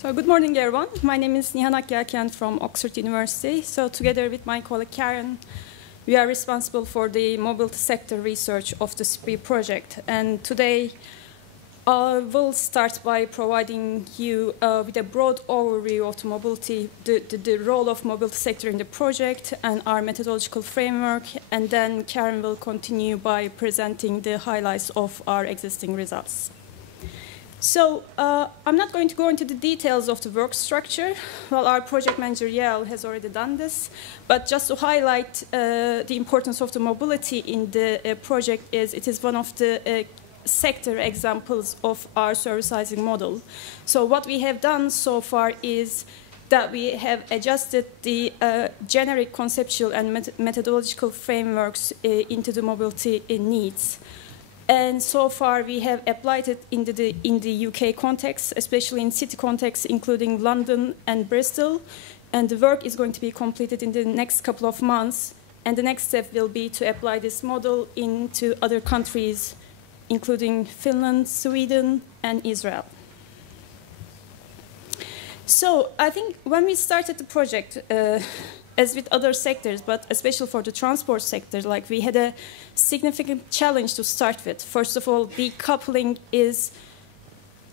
So good morning, everyone. My name is Nihan Akyelken from Oxford University. So together with my colleague Karen, we are responsible for the mobility sector research of the SPRI project. And today, I will start by providing you with a broad overview of the mobility, the role of mobility sector in the project and our methodological framework. And then Karen will continue by presenting the highlights of our existing results. So I'm not going to go into the details of the work structure. Well, our project manager, Yael, has already done this. But just to highlight the importance of the mobility in the project it is one of the sector examples of our servicizing model. So what we have done so far is that we have adjusted the generic conceptual and methodological frameworks into the mobility needs. And so far, we have applied it in the UK context, especially in city context, including London and Bristol. And the work is going to be completed in the next couple of months. And the next step will be to apply this model into other countries, including Finland, Sweden, and Israel. So I think when we started the project, as with other sectors, but especially for the transport sector, like we had a significant challenge to start with. First of all, decoupling is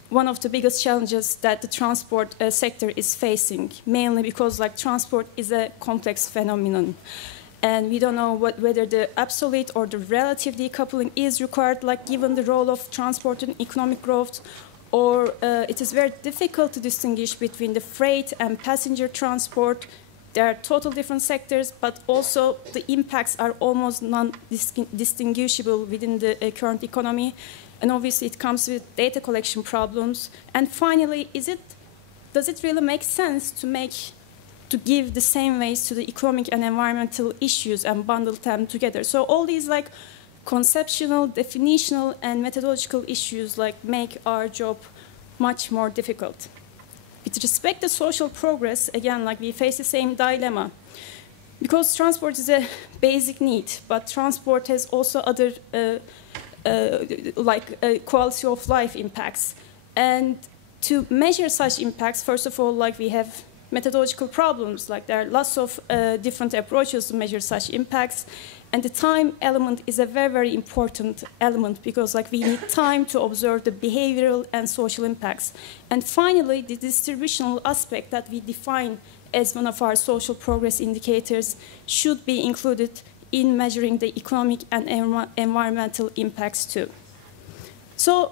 one of the biggest challenges that the transport sector is facing, mainly because like transport is a complex phenomenon. And we don't know whether the absolute or the relative decoupling is required, like given the role of transport in economic growth, or it is very difficult to distinguish between the freight and passenger transport. There are total different sectors, but also the impacts are almost non-distinguishable within the current economy. And obviously, it comes with data collection problems. And finally, does it really make sense to give the same weights to the economic and environmental issues and bundle them together? So all these like conceptual, definitional, and methodological issues like make our job much more difficult. With respect to social progress, again, like we face the same dilemma. Because transport is a basic need, but transport has also other quality of life impacts. And to measure such impacts, first of all, like we have methodological problems, like there are lots of different approaches to measure such impacts. And the time element is a very, very important element because like we need time to observe the behavioral and social impacts. And finally, the distributional aspect that we define as one of our social progress indicators should be included in measuring the economic and environmental impacts too. So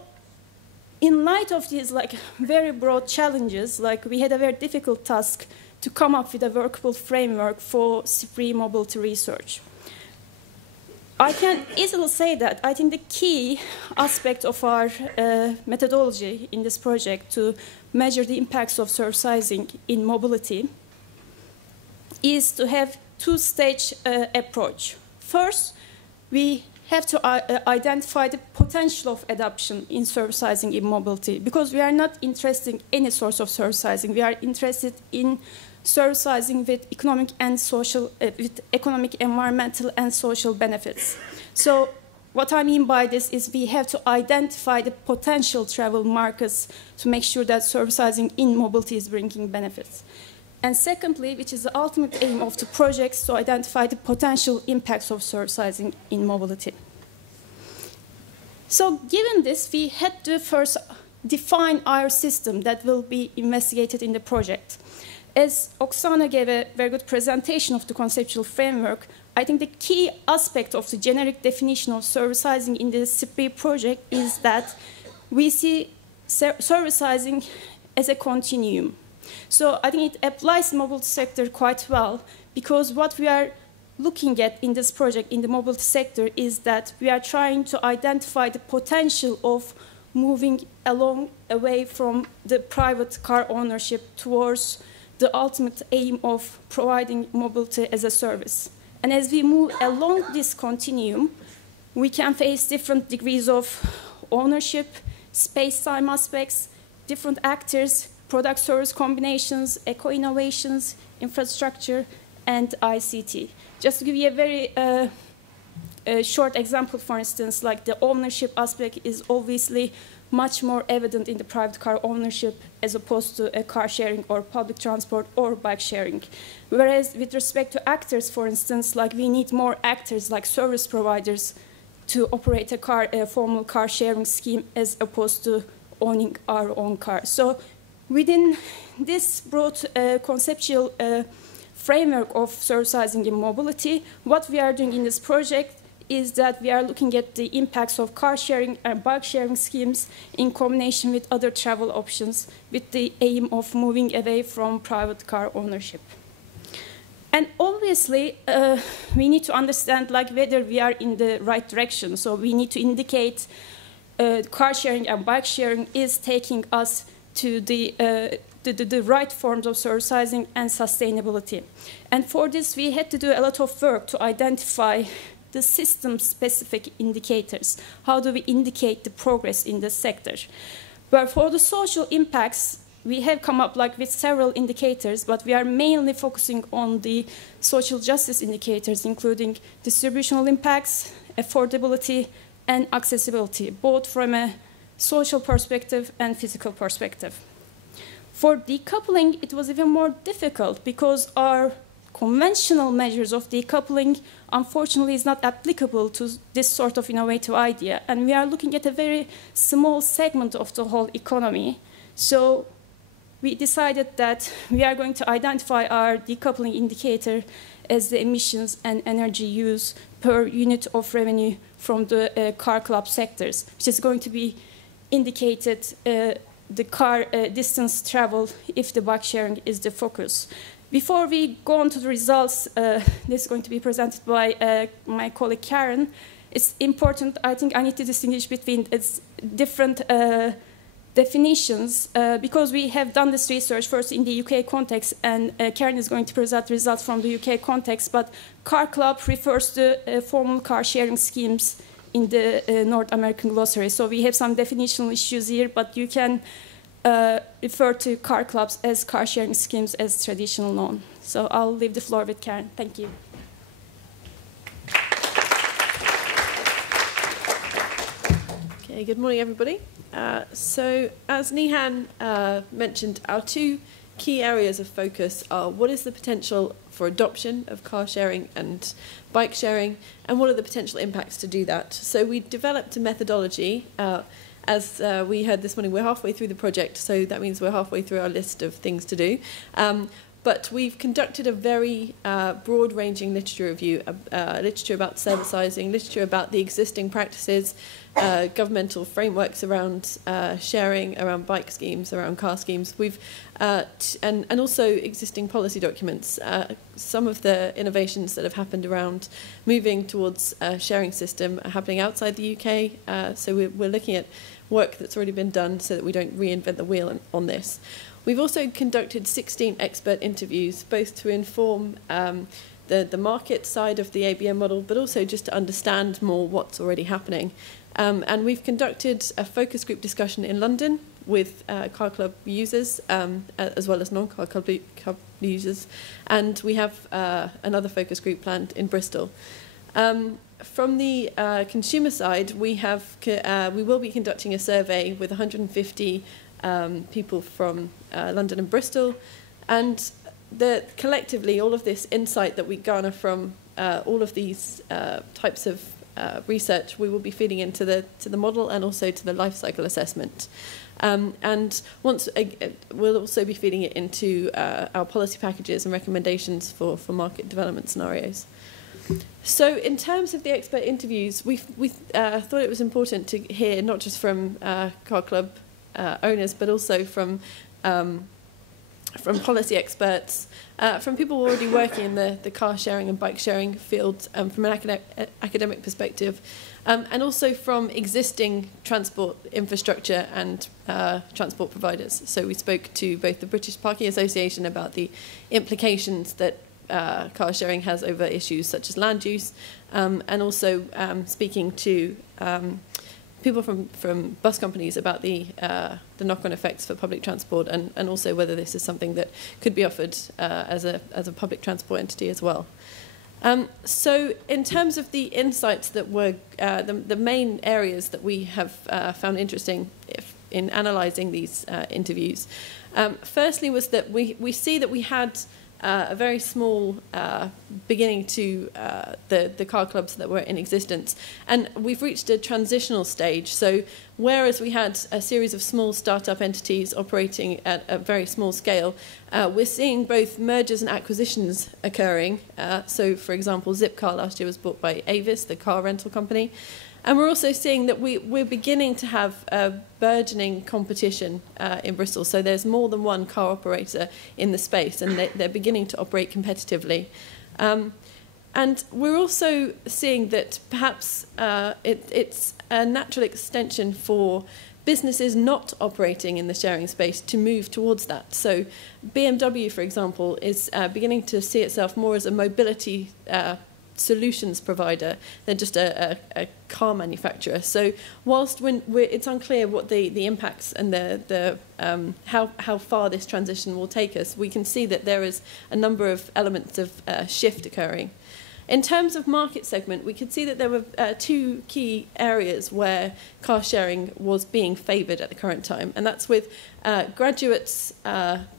in light of these like very broad challenges, like we had a very difficult task to come up with a workable framework for SPRI mobility research. I can easily say that I think the key aspect of our methodology in this project to measure the impacts of servicizing in mobility is to have two-stage approach. First, we have to identify the potential of adoption in servicizing in mobility because we are not interested in any source of servicizing. We are interested in servicizing with economic and social, with economic, environmental, and social benefits. So what I mean by this is we have to identify the potential travel markets to make sure that servicizing in mobility is bringing benefits. And secondly, which is the ultimate aim of the project, to identify the potential impacts of servicizing in mobility. So given this, we had to first define our system that will be investigated in the project. As Oksana gave a very good presentation of the conceptual framework, I think the key aspect of the generic definition of servicizing in the SPRI project is that we see servicizing as a continuum. So I think it applies to the mobility sector quite well because what we are looking at in this project in the mobility sector is that we are trying to identify the potential of moving away from the private car ownership towards the ultimate aim of providing mobility as a service. And as we move along this continuum, we can face different degrees of ownership, space-time aspects, different actors, product-service combinations, eco-innovations, infrastructure, and ICT. Just to give you a very a short example, for instance, like the ownership aspect is obviously much more evident in the private car ownership as opposed to a car sharing or public transport or bike sharing. Whereas with respect to actors, for instance, like we need more actors like service providers to operate a formal car sharing scheme as opposed to owning our own car. So within this broad conceptual framework of servicizing in mobility, what we are doing in this project is that we are looking at the impacts of car sharing and bike sharing schemes in combination with other travel options with the aim of moving away from private car ownership. And obviously, we need to understand like whether we are in the right direction. So we need to indicate car sharing and bike sharing is taking us to the right forms of servicizing and sustainability. And for this, we had to do a lot of work to identify the system-specific indicators. How do we indicate the progress in this sector? But for the social impacts, we have come up like with several indicators, but we are mainly focusing on the social justice indicators, including distributional impacts, affordability, and accessibility, both from a social perspective and physical perspective. For decoupling, it was even more difficult because our conventional measures of decoupling, unfortunately, is not applicable to this sort of innovative idea. And we are looking at a very small segment of the whole economy. So we decided that we are going to identify our decoupling indicator as the emissions and energy use per unit of revenue from the car club sectors, which is going to be indicated the car distance travel if the bike sharing is the focus. Before we go on to the results, this is going to be presented by my colleague Karen. It's important, I think I need to distinguish between its different definitions because we have done this research first in the UK context, and Karen is going to present results from the UK context, but car club refers to formal car sharing schemes in the North American glossary. So we have some definitional issues here, but you can refer to car clubs as car sharing schemes as traditional known. So I'll leave the floor with Karen. Thank you. Okay, good morning, everybody. So as Nihan mentioned, our two key areas of focus are what is the potential for adoption of car sharing and bike sharing, and what are the potential impacts to do that. So we developed a methodology. As we heard this morning, we're halfway through the project, so that means we're halfway through our list of things to do. But we've conducted a very broad-ranging literature review, literature about servicizing, literature about the existing practices, governmental frameworks around sharing, around bike schemes, around car schemes. We've and also existing policy documents. Some of the innovations that have happened around moving towards a sharing system are happening outside the UK. So we're looking at work that's already been done so that we don't reinvent the wheel on this. We've also conducted 16 expert interviews, both to inform the market side of the ABM model, but also just to understand more what's already happening. And we've conducted a focus group discussion in London with car club users, as well as non-car club users. And we have another focus group planned in Bristol. From the consumer side, we will be conducting a survey with 150 people from London and Bristol, and collectively all of this insight that we garner from all of these types of research, we will be feeding into the model and also to the life cycle assessment. And we'll also be feeding it into our policy packages and recommendations for market development scenarios. So in terms of the expert interviews, we thought it was important to hear not just from car club owners, but also from policy experts, from people already working in the car sharing and bike sharing field, from an academic perspective, and also from existing transport infrastructure and transport providers. So we spoke to both the British Parking Association about the implications that car sharing has over issues such as land use, and also speaking to people from bus companies about the knock-on effects for public transport, and also whether this is something that could be offered as a public transport entity as well. So in terms of the insights that were the main areas that we have found interesting in analysing these interviews, firstly was that we see that we had a very small beginning to the car clubs that were in existence. And we've reached a transitional stage. So whereas we had a series of small startup entities operating at a very small scale, we're seeing both mergers and acquisitions occurring. So, for example, Zipcar last year was bought by Avis, the car rental company. And we're also seeing that we're beginning to have a burgeoning competition in Bristol. So there's more than one car operator in the space, and they're beginning to operate competitively. And we're also seeing that perhaps it's a natural extension for businesses not operating in the sharing space to move towards that. So BMW, for example, is beginning to see itself more as a mobility solutions provider than just a car manufacturer. So whilst it's unclear what the impacts and the how far this transition will take us, we can see that there is a number of elements of shift occurring. In terms of market segment, we could see that there were two key areas where car sharing was being favoured at the current time, and that's with graduates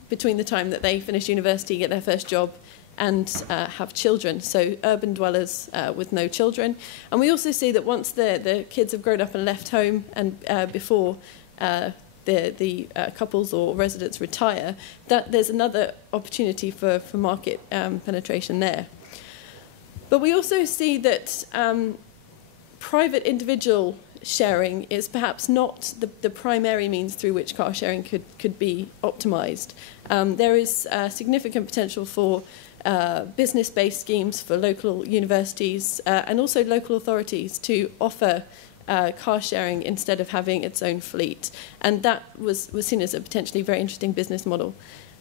between the time that they finish university, get their first job, and have children, so urban dwellers with no children. And we also see that once the kids have grown up and left home, and before the couples or residents retire, that there's another opportunity for market penetration there. But we also see that private individual sharing is perhaps not the primary means through which car sharing could be optimised. There is significant potential for business-based schemes for local universities and also local authorities to offer car sharing instead of having its own fleet. And that was seen as a potentially very interesting business model.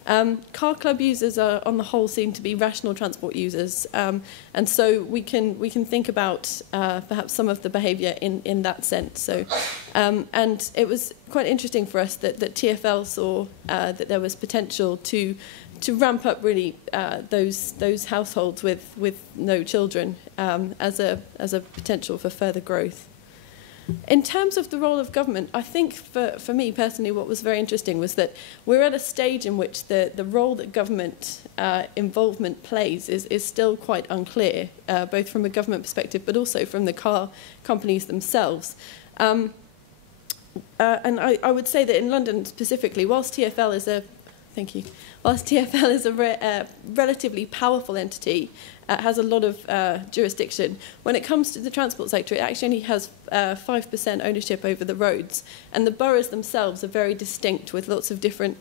Car club users are, on the whole, seem to be rational transport users, and so we can think about perhaps some of the behaviour in that sense. So, and it was quite interesting for us that TfL saw that there was potential to ramp up really those households with no children as a potential for further growth. In terms of the role of government, I think for me personally what was very interesting was that we're at a stage in which the role that government involvement plays is still quite unclear, both from a government perspective but also from the car companies themselves. And I would say that in London specifically, whilst TfL is a relatively powerful entity, has a lot of jurisdiction. When it comes to the transport sector, it actually only has 5% ownership over the roads, and the boroughs themselves are very distinct with lots of different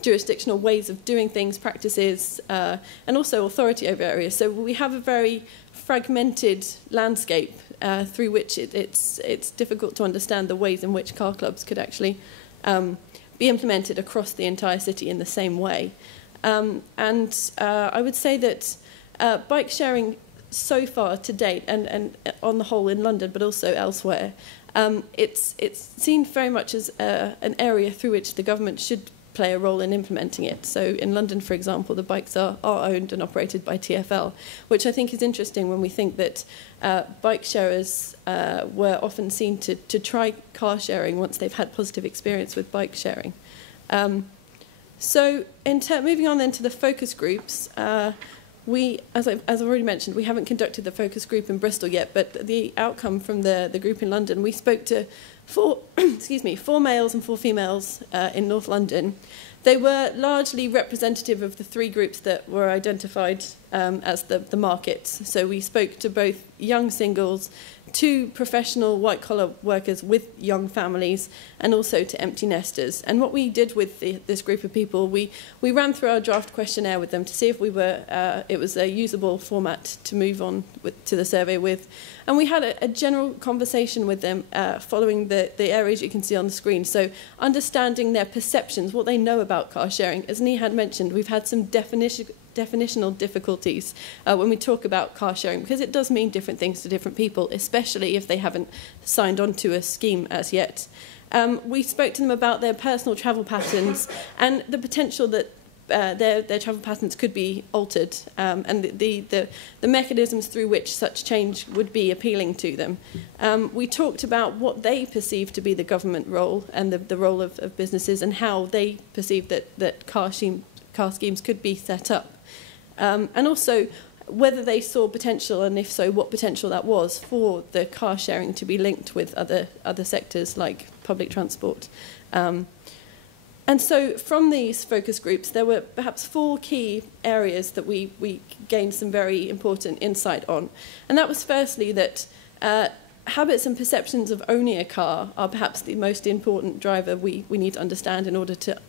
jurisdictional ways of doing things, practices, and also authority over areas. So we have a very fragmented landscape through which it's difficult to understand the ways in which car clubs could actually be implemented across the entire city in the same way. And I would say that bike sharing so far to date, and on the whole in London but also elsewhere, it's seen very much as an area through which the government should play a role in implementing it. So in London, for example, the bikes are owned and operated by TfL, which I think is interesting when we think that bike sharers were often seen to try car sharing once they've had positive experience with bike sharing. So moving on then to the focus groups, as I've already mentioned, we haven't conducted the focus group in Bristol yet, but the outcome from the group in London, we spoke to four males and 4 females in North London. They were largely representative of the 3 groups that were identified as the markets. So we spoke to both young singles, 2 professional white-collar workers with young families, and also to empty nesters. And what we did with this group of people, we ran through our draft questionnaire with them to see if it was a usable format to move on to the survey with. And we had a general conversation with them following the areas you can see on the screen. So understanding their perceptions, what they know about car sharing. As Nihan mentioned, we've had some definitional difficulties when we talk about car sharing, because it does mean different things to different people, especially if they haven't signed on to a scheme as yet. We spoke to them about their personal travel patterns and the potential that their travel patterns could be altered, and the mechanisms through which such change would be appealing to them. We talked about what they perceive to be the government role and the role of businesses, and how they perceive that car schemes could be set up. And also whether they saw potential, and if so, what potential that was for the car sharing to be linked with other sectors like public transport. And so from these focus groups, there were perhaps 4 key areas that we gained some very important insight on. And that was firstly that habits and perceptions of owning a car are perhaps the most important driver we need to understand in order to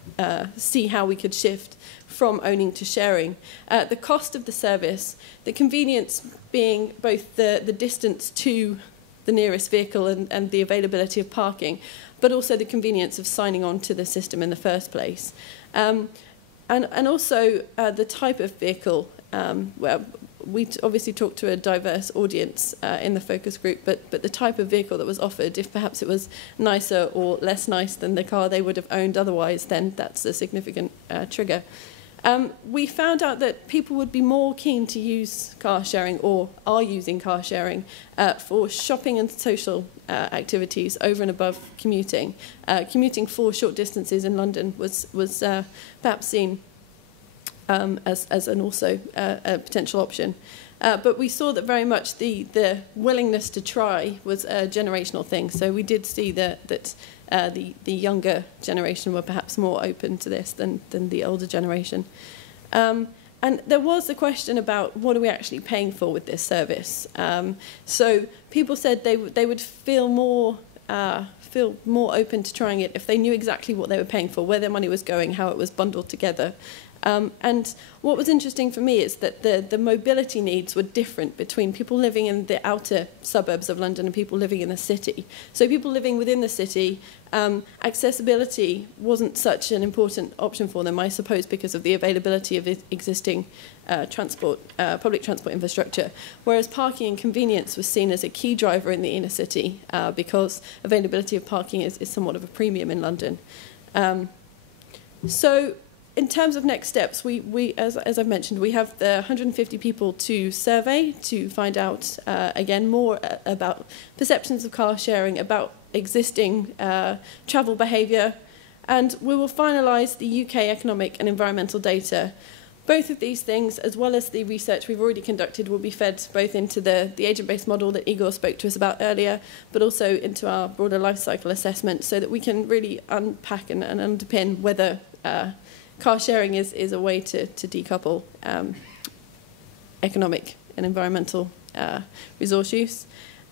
see how we could shift from owning to sharing. The cost of the service, the convenience being both the distance to the nearest vehicle and the availability of parking, but also the convenience of signing on to the system in the first place. And also the type of vehicle, where we obviously talked to a diverse audience in the focus group, but the type of vehicle that was offered, if perhaps it was nicer or less nice than the car they would have owned otherwise, then that's a significant trigger. We found out that people would be more keen to use car sharing, or are using car sharing, for shopping and social activities over and above commuting. Commuting for short distances in London was perhaps seen as an also a potential option. But we saw that very much the willingness to try was a generational thing. So we did see that the younger generation were perhaps more open to this than the older generation. And there was a question about what are we actually paying for with this service. So people said they would feel more open to trying it if they knew exactly what they were paying for, where their money was going, how it was bundled together. And what was interesting for me is that the mobility needs were different between people living in the outer suburbs of London and people living in the city. So people living within the city, accessibility wasn't such an important option for them, I suppose, because of the availability of existing public transport infrastructure, whereas parking and convenience was seen as a key driver in the inner city because availability of parking is somewhat of a premium in London. So in terms of next steps, as I've mentioned, we have the 150 people to survey to find out, again, more about perceptions of car sharing, about existing travel behaviour, and we will finalise the UK economic and environmental data. Both of these things, as well as the research we've already conducted, will be fed both into the agent-based model that Igor spoke to us about earlier, but also into our broader life cycle assessment, so that we can really unpack and underpin whether car sharing is a way to decouple economic and environmental resource use.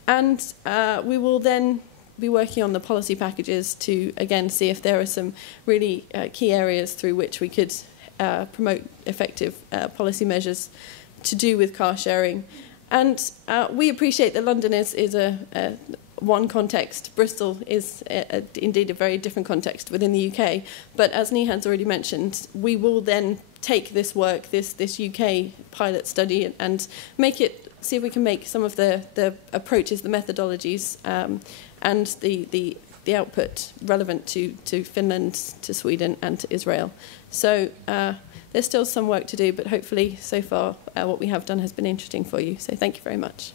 And we will then be working on the policy packages to, again, see if there are some really key areas through which we could promote effective policy measures to do with car sharing. And we appreciate that London is a one context. Bristol is indeed a very different context within the UK. But as Nihan's already mentioned, we will then take this work, this UK pilot study, and see if we can make some of the approaches, the methodologies, and the output relevant to Finland, to Sweden, and to Israel. So there's still some work to do, but hopefully so far what we have done has been interesting for you. So thank you very much.